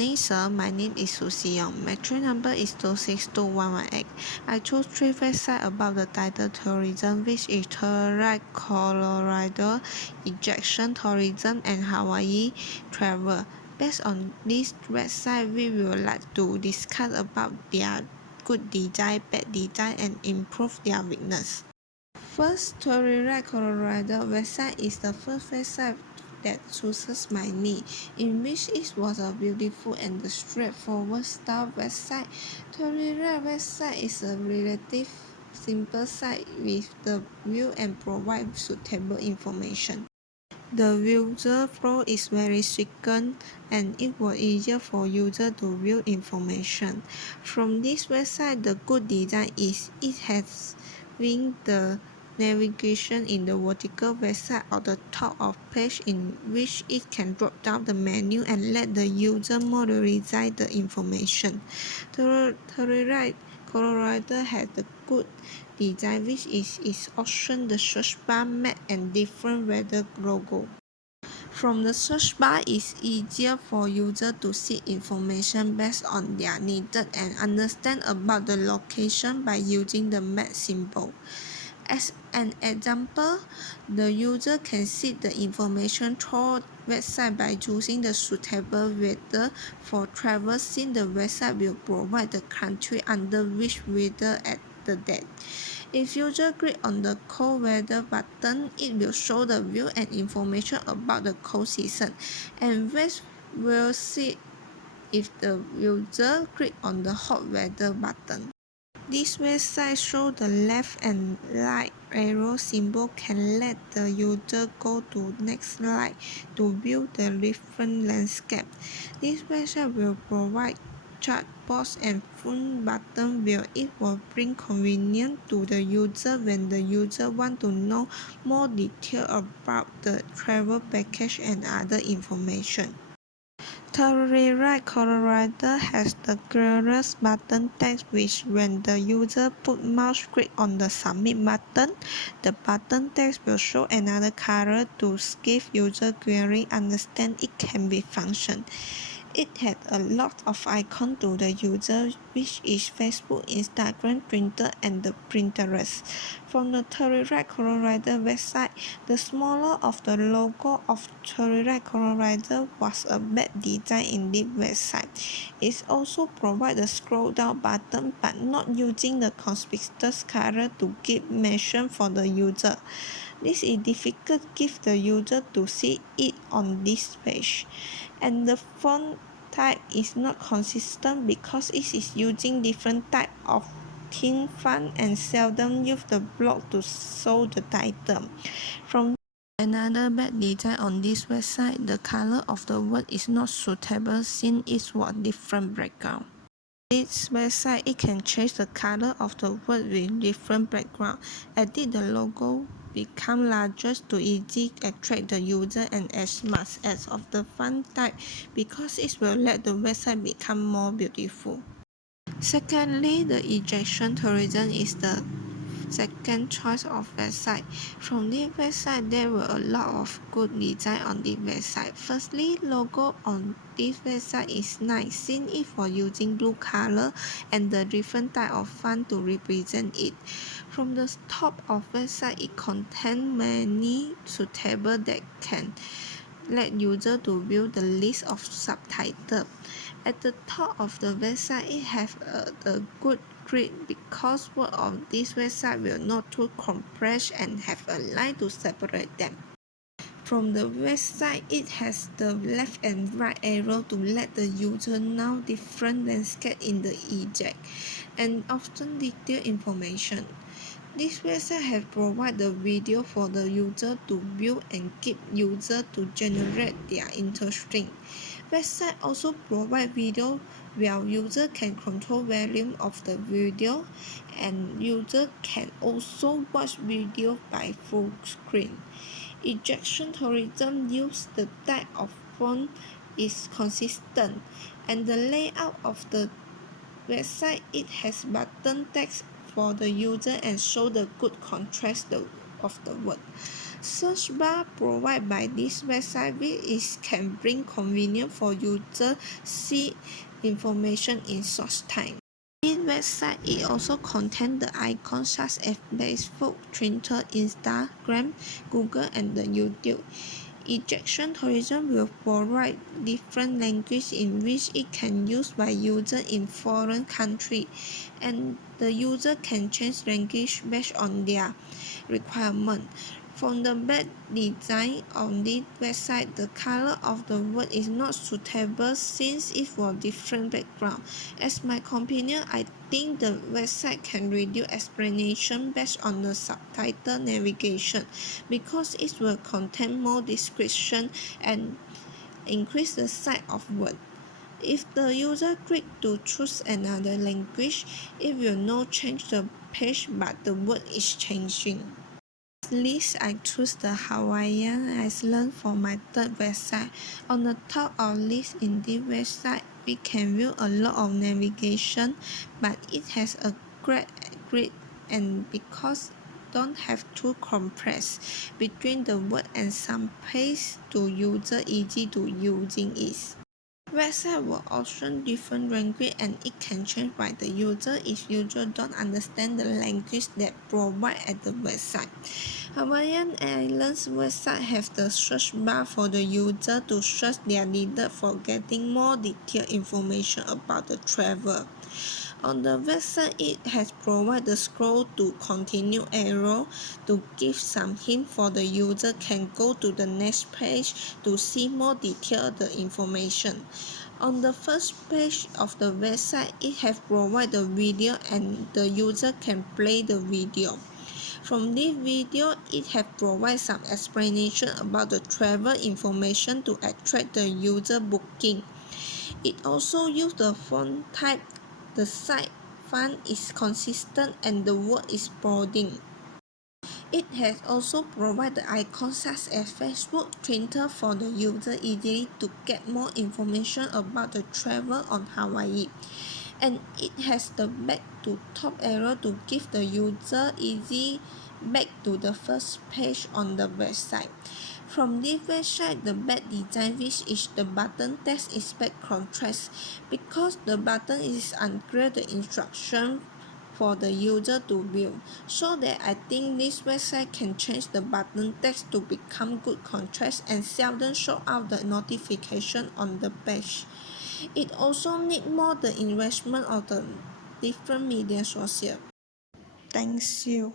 Sir, my name is Susie Young. My train number is 262118. I chose 3 websites about the title tourism, which is Telluride, Colorado, Ejection Tourism, and Hawaii Travel. Based on this website, we would like to discuss about their good design, bad design, and improve their weakness. First, Telluride, Colorado website is the first website that suits my need, in which it was a beautiful and straightforward style website. Telluride website is a relatively simple site with the view and provide suitable information. The user flow is very second and it was easier for users to view information. From this website, the good design is it has the navigation in the vertical website at the top of page, in which it can drop down the menu and let the user modularize the information. Telluride, Colorado has the good design, which is its option, the search bar, map, and different weather logo. From the search bar, it's easier for users to see information based on their needed and understand about the location by using the map symbol. As an example, the user can see the information through website by choosing the suitable weather for travel, since the website will provide the country under which weather at the date. If user click on the cold weather button, it will show the view and information about the cold season, and which will see if the user click on the hot weather button. This website shows the left and right arrow symbol can let the user go to next slide to view the different landscape. This website will provide chat box and phone button where it will bring convenience to the user when the user want to know more detail about the travel package and other information. Telluride, Colorado has the clearest button text, which when the user put mouse click on the submit button, the button text will show another color to give user clearly understand it can be function. It had a lot of icons to the user, which is Facebook, Instagram, Twitter, and the Pinterest. From the Telluride, Colorado website, the smaller of the logo of Telluride, Colorado was a bad design in this website. It also provides a scroll down button, but not using the conspicuous color to give mention for the user. This is difficult give the user to see it on this page. And the font type is not consistent because it is using different type of thin font and seldom use the block to show the title. From another bad design on this website, the color of the word is not suitable since it was different background. This website, it can change the color of the word with different background. Edit the logo become larger to easily attract the user and as much as of the font type because it will let the website become more beautiful. Secondly, the ejection tourism is the second choice of website. From this website, there were a lot of good design on this website. Firstly, logo on this website is nice since it was using blue color and the different type of font to represent it. From the top of website, it contains many suitable that can let user to view the list of subtitles. At the top of the website, it has the good grid because word of this website will not too compressed and have a line to separate them. From the website, it has the left and right arrow to let the user know different landscape in the eject and often detailed information. This website has provided the video for the user to view and keep user to generate their interesting. Website also provide video where user can control volume of the video and user can also watch video by full screen. Ejection tourism use the type of font is consistent and the layout of the website, it has button text for the user and show the good contrast of the word. Search bar provided by this website can bring convenience for users see information in short time. This website also contains the icons such as Facebook, Twitter, Instagram, Google, and YouTube. Ejection tourism will provide different languages in which it can use by users in foreign countries, and the user can change language based on their requirement. From the back design on this website, the color of the word is not suitable since it for different background. As my companion, I think the website can reduce explanation based on the subtitle navigation because it will contain more description and increase the size of word. If the user click to choose another language, it will not change the page but the word is changing. List, I choose the Hawaiian Island for my third website. On the top of list in this website, we can view a lot of navigation, but it has a great grid and because don't have to compress between the word and some place to user easy to using it. Website will option different language and it can change by the user if user don't understand the language that provided at the website. Hawaiian Islands website have the search bar for the user to search their needed for getting more detailed information about the travel. On the website, it has provided the scroll to continue arrow to give some hint for the user can go to the next page to see more detailed information. On the first page of the website, it has provided the video and the user can play the video. From this video, it has provided some explanation about the travel information to attract the user booking. It also uses the font type. The site font is consistent and the word is bolding. It has also provided icons such as Facebook, Twitter for the user easily to get more information about the travel on Hawaii. And it has the back to top arrow to give the user easy back to the first page on the website. From this website, the back design which is the button text is back contrast because the button is unclear the instruction for the user to view. So that I think this website can change the button text to become good contrast and seldom show out the notification on the page. It also needs more the investment of the different media sources. Thanks you.